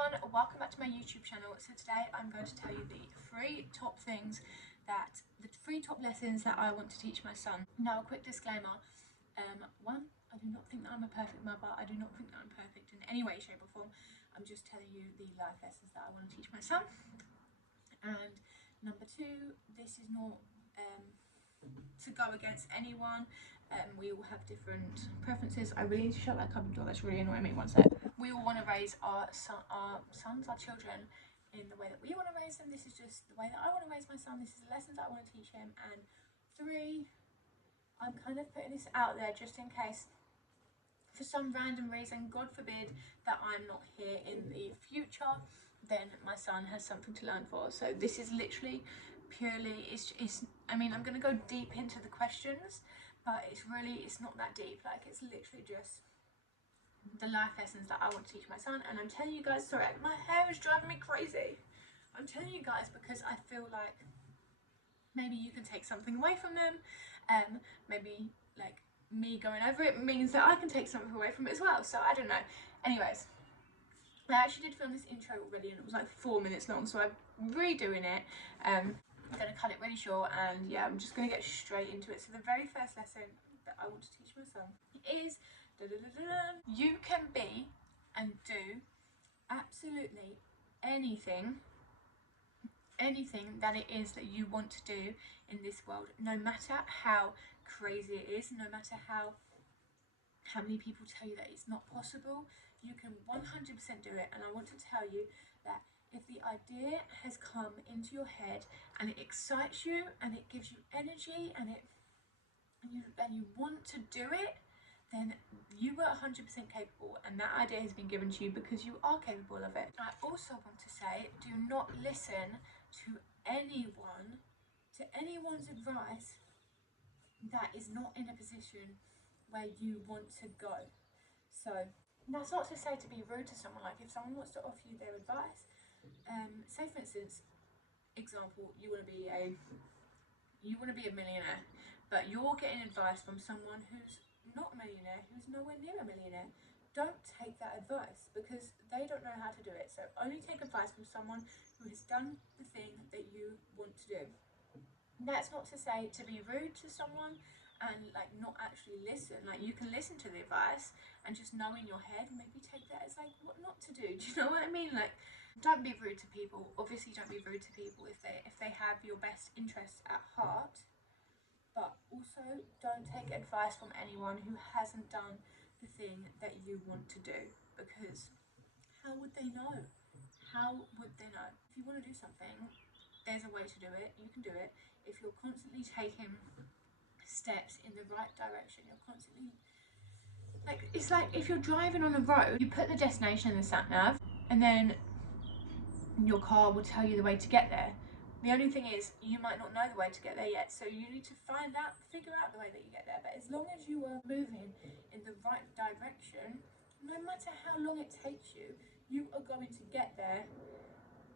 everyone, welcome back to my YouTube channel. So today I'm going to tell you the three top lessons that I want to teach my son. Now a quick disclaimer, one, I do not think that I'm a perfect mother. I do not think that I'm perfect in any way, shape or form. I'm just telling you the life lessons that I want to teach my son. And number two, this is not to go against anyone. We all have different preferences. I really need to shut that cupboard door, that's really annoying me. One sec. We all want to raise our children in the way that we want to raise them. This is just the way that I want to raise my son. This is the lessons that I want to teach him. And three, I'm kind of putting this out there just in case for some random reason, God forbid, that I'm not here in the future, then my son has something to learn for. So this is literally purely, I mean, I'm going to go deep into the questions, but it's not that deep. Like, it's literally just the life lessons that I want to teach my son. And I'm telling you guys, sorry, my hair is driving me crazy. I'm telling you guys because I feel like maybe you can take something away from them. Maybe like me going over it means that I can take something away from it as well. So I don't know. Anyways, I actually did film this intro already and it was like 4 minutes long, so I'm redoing it. I'm going to cut it really short, and yeah, I'm just going to get straight into it. So the very first lesson that I want to teach my son is you can be and do absolutely anything that it is that you want to do in this world, no matter how crazy it is, no matter how many people tell you that it's not possible. You can 100% do it. And I want to tell you that if the idea has come into your head and it excites you and it gives you energy and you want to do it, then you are 100% capable, and that idea has been given to you because you are capable of it. I also want to say, do not listen to anyone's advice that is not in a position where you want to go. So that's not to say to be rude to someone. Like, if someone wants to offer you their advice, say for instance, example, you want to be a millionaire, but you're getting advice from someone who's not a millionaire, who's nowhere near a millionaire. Don't take that advice because they don't know how to do it. So only take advice from someone who has done the thing that you want to do. That's not to say to be rude to someone and like not actually listen. Like, you can listen to the advice and just know in your head, maybe take that as like what not to do. Do you know what I mean? Like, don't be rude to people. Obviously don't be rude to people if they have your best interests at heart, but also don't take advice from anyone who hasn't done the thing that you want to do, because how would they know? If you want to do something, there's a way to do it. You can do it if you're constantly taking steps in the right direction. You're constantly, like, it's like if you're driving on a road, you put the destination in the sat nav and then your car will tell you the way to get there. The only thing is, you might not know the way to get there yet, so you need to figure out the way that you get there. But as long as you are moving in the right direction, no matter how long it takes you, you are going to get there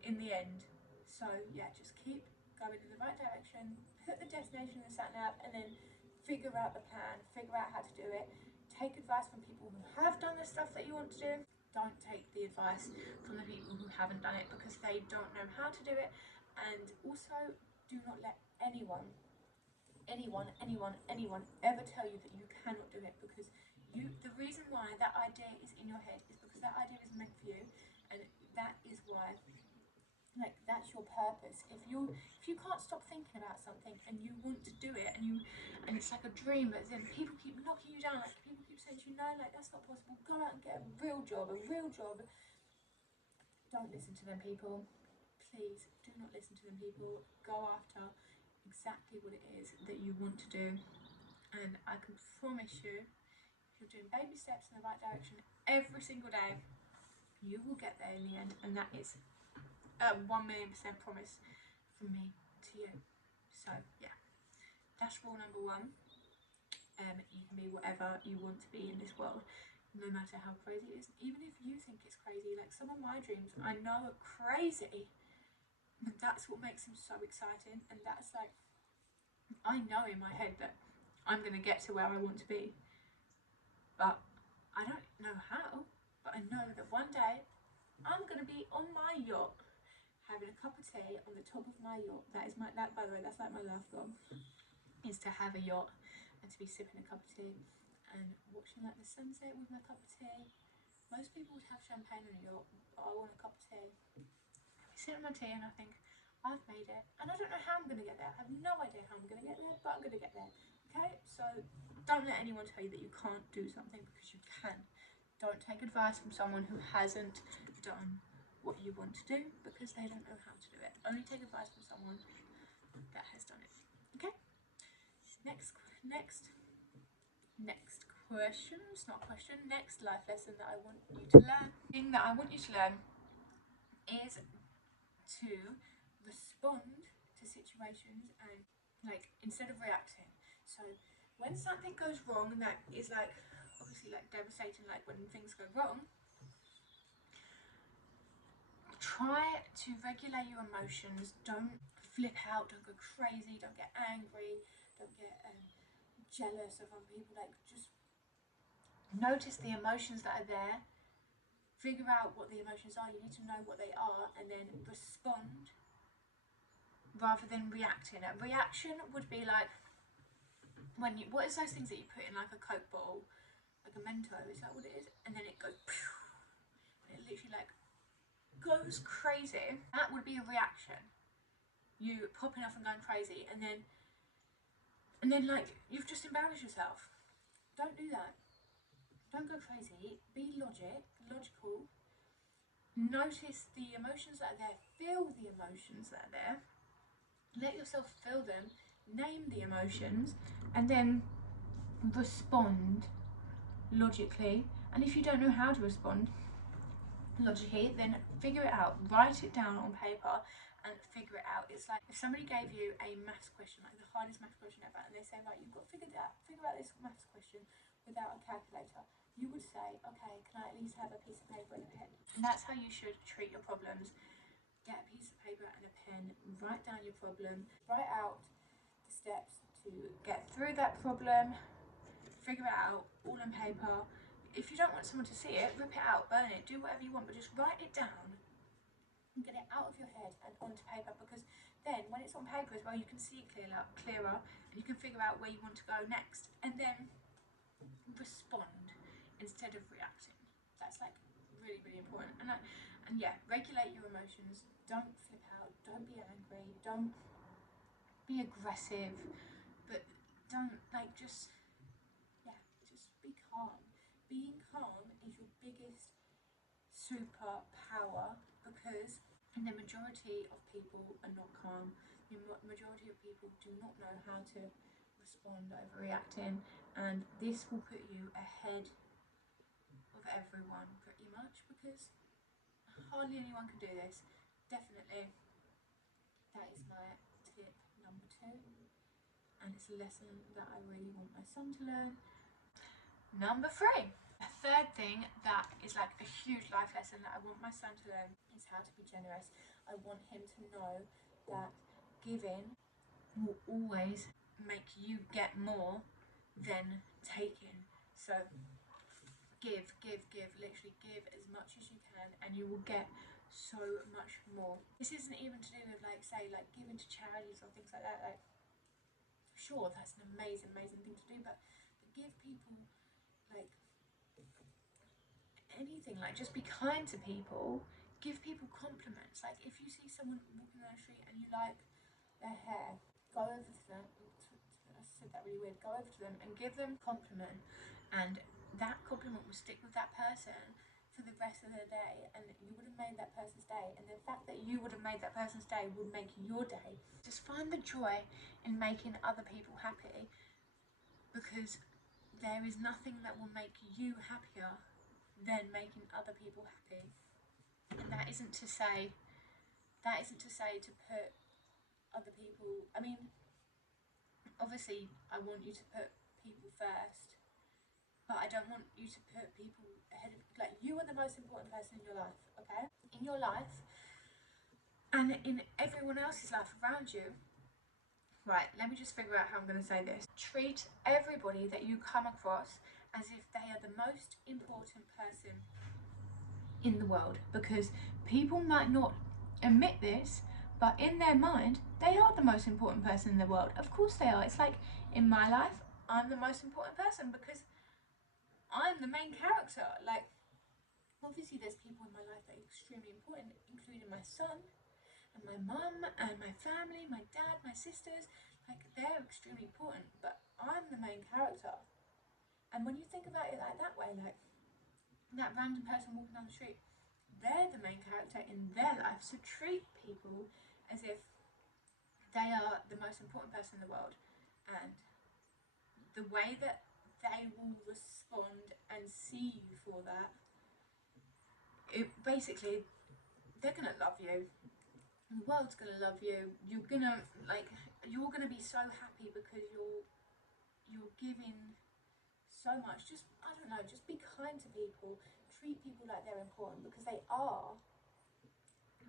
in the end. So yeah, just keep going in the right direction, put the destination in the sat nav, and then figure out the plan, figure out how to do it. Take advice from people who have done the stuff that you want to do. Don't take the advice from the people who haven't done it because they don't know how to do it. And also, do not let anyone ever tell you that you cannot do it, because the reason why that idea is in your head is because that idea is meant for you, and that is why, like, that's your purpose. If you can't stop thinking about something and you want to do it, and it's like a dream, but then people keep knocking you down, like people keep saying to you, no, like, that's not possible, go out and get a real job. Don't listen to them people. Please do not listen to them people. Go after exactly what it is that you want to do, and I can promise you, if you're doing baby steps in the right direction every single day, you will get there in the end. And that is a 1,000,000% promise from me to you. So yeah, that's rule number one. You can be whatever you want to be in this world, no matter how crazy it is. Even if you think it's crazy, like some of my dreams I know are crazy, but that's what makes them so exciting. And that's like, I know in my head that I'm going to get to where I want to be, but I don't know how. But I know that one day I'm going to be on my yacht having a cup of tea on the top of my yacht. That is by the way, that's like my life goal, is to have a yacht and to be sipping a cup of tea and watching like the sunset with my cup of tea. Most people would have champagne on a yacht, but I want a cup of tea. I sit on my tea and I think, I've made it, and I don't know how I'm going to get there. I have no idea how I'm going to get there, but I'm going to get there. Okay, so don't let anyone tell you that you can't do something, because you can. Don't take advice from someone who hasn't done what you want to do, because they don't know how to do it. Only take advice from someone that has done it. Okay. Next question. It's not a question. Next life lesson that I want you to learn. The thing that I want you to learn is to respond to situations, and like, instead of reacting. So when something goes wrong that is like obviously like devastating, like when things go wrong, try to regulate your emotions. Don't flip out, don't go crazy, don't get angry, don't get jealous of other people. Like, just notice the emotions that are there, figure out what the emotions are. You need to know what they are, and then respond rather than reacting. A reaction would be like when you, what is those things that you put in like a Coke bottle, like a Mento, is that what it is? And then it goes, and it literally like goes crazy. That would be a reaction. You popping off and going crazy, and then like you've just embarrassed yourself. Don't do that. Don't go crazy. Be logical. Notice the emotions that are there. Feel the emotions that are there. Let yourself feel them. Name the emotions, and then respond logically. And if you don't know how to respond logically, then figure it out. Write it down on paper and figure it out. It's like if somebody gave you a maths question, like the hardest maths question ever, and they say, right, you've got to figure out this maths question without a calculator. You would say, okay, can I at least have a piece of paper and a pen? And that's how you should treat your problems. Get a piece of paper and a pen, write down your problem, write out the steps to get through that problem, figure it out all on paper. If you don't want someone to see it, rip it out, burn it, do whatever you want, but just write it down and get it out of your head and onto paper, because then when it's on paper as well, you can see it clearer, and you can figure out where you want to go next, and then respond instead of reacting. That's like really, really important. And yeah, regulate your emotions. Don't flip out, don't be angry, don't be aggressive, but don't like just be calm. Being calm is your biggest superpower, because the majority of people are not calm. The majority of people do not know how to respond overreacting, and this will put you ahead of everyone pretty much, because hardly anyone can do this. Definitely, that is my tip number 2, and it's a lesson that I really want my son to learn. Number 3. A third thing that is like a huge life lesson that I want my son to learn is how to be generous. I want him to know that giving will always make you get more than taking. So give, literally give as much as you can, and you will get so much more. This isn't even to do with like, say, like giving to charities or things like that. Like, sure, that's an amazing thing to do, but give people like anything. Like, just be kind to people, give people compliments. Like, if you see someone walking down the street and you like their hair, go over to them. I said that really weird. Go over to them and give them a compliment, and that compliment will stick with that person for the rest of their day, and you would have made that person's day, and the fact that you would have made that person's day would make your day. Just find the joy in making other people happy, because there is nothing that will make you happier than making other people happy. And that isn't to say to put other people, I mean, obviously I want you to put people first, but I don't want you to put people ahead of, like, you are the most important person in your life, okay? In your life and in everyone else's life around you. Right, let me just figure out how I'm going to say this. Treat everybody that you come across as if they are the most important person in the world, because people might not admit this, but in their mind, they are the most important person in the world. Of course they are. It's like in my life, I'm the most important person because I'm the main character. Like, obviously there's people in my life that are extremely important, including my son and my mum and my family, my dad, my sisters. Like, they're extremely important, but I'm the main character. And when you think about it like that way, like that random person walking down the street, they're the main character in their life. So treat people as if they are the most important person in the world, and the way that they will respond and see you for that, it basically, they're gonna love you. The world's gonna love you. You're gonna be so happy because you're giving so much. Just, I don't know, just be kind to people. Treat people like they're important because they are.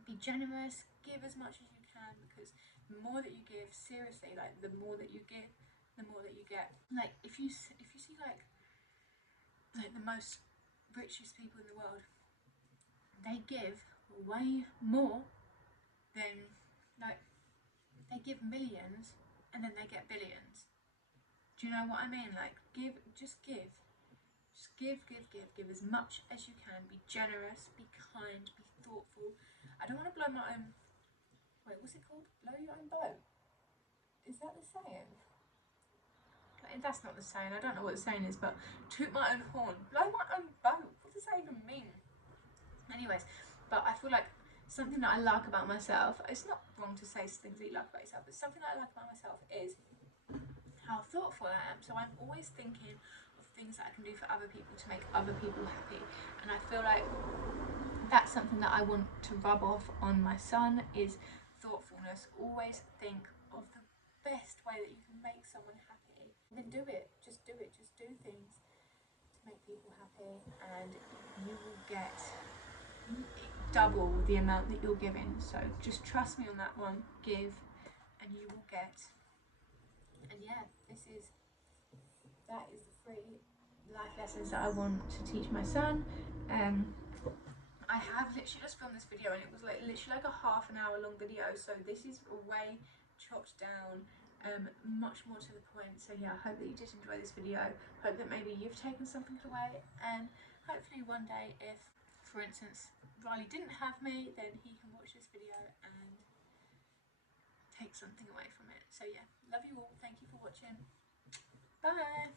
Be generous, give as much as you can, because the more that you give, seriously, like the more that you give, the more that you get. Like if you see like the most richest people in the world, they give way more than, like, they give millions and then they get billions. Do you know what I mean? Like, give as much as you can. Be generous, be kind, be thoughtful. I don't want to blow my own, wait, what's it called? Blow your own boat? Is that the saying? That's not the saying. I don't know what the saying is, but toot my own horn, blow my own boat. What does that even mean? Anyways, but I feel like something that I like about myself, it's not wrong to say things that you like about yourself, but something that I like about myself is how thoughtful I am. So I'm always thinking of things that I can do for other people to make other people happy, and I feel like that's something that I want to rub off on my son, is thoughtfulness. Always think of the best way that you can make someone happy, then do it. Just do it. Just do things to make people happy, and you will get double the amount that you're giving. So just trust me on that one. Give and you will get. And yeah, that is the 3 life lessons that I want to teach my son. I have literally just filmed this video and it was like literally like a half an hour long video, so this is way chopped down, much more to the point. So yeah, I hope that you did enjoy this video. Hope that maybe you've taken something away, and hopefully one day, if for instance Riley didn't have me, then he can watch this video and take something away from it. So yeah, love you all. Thank you for watching. Bye.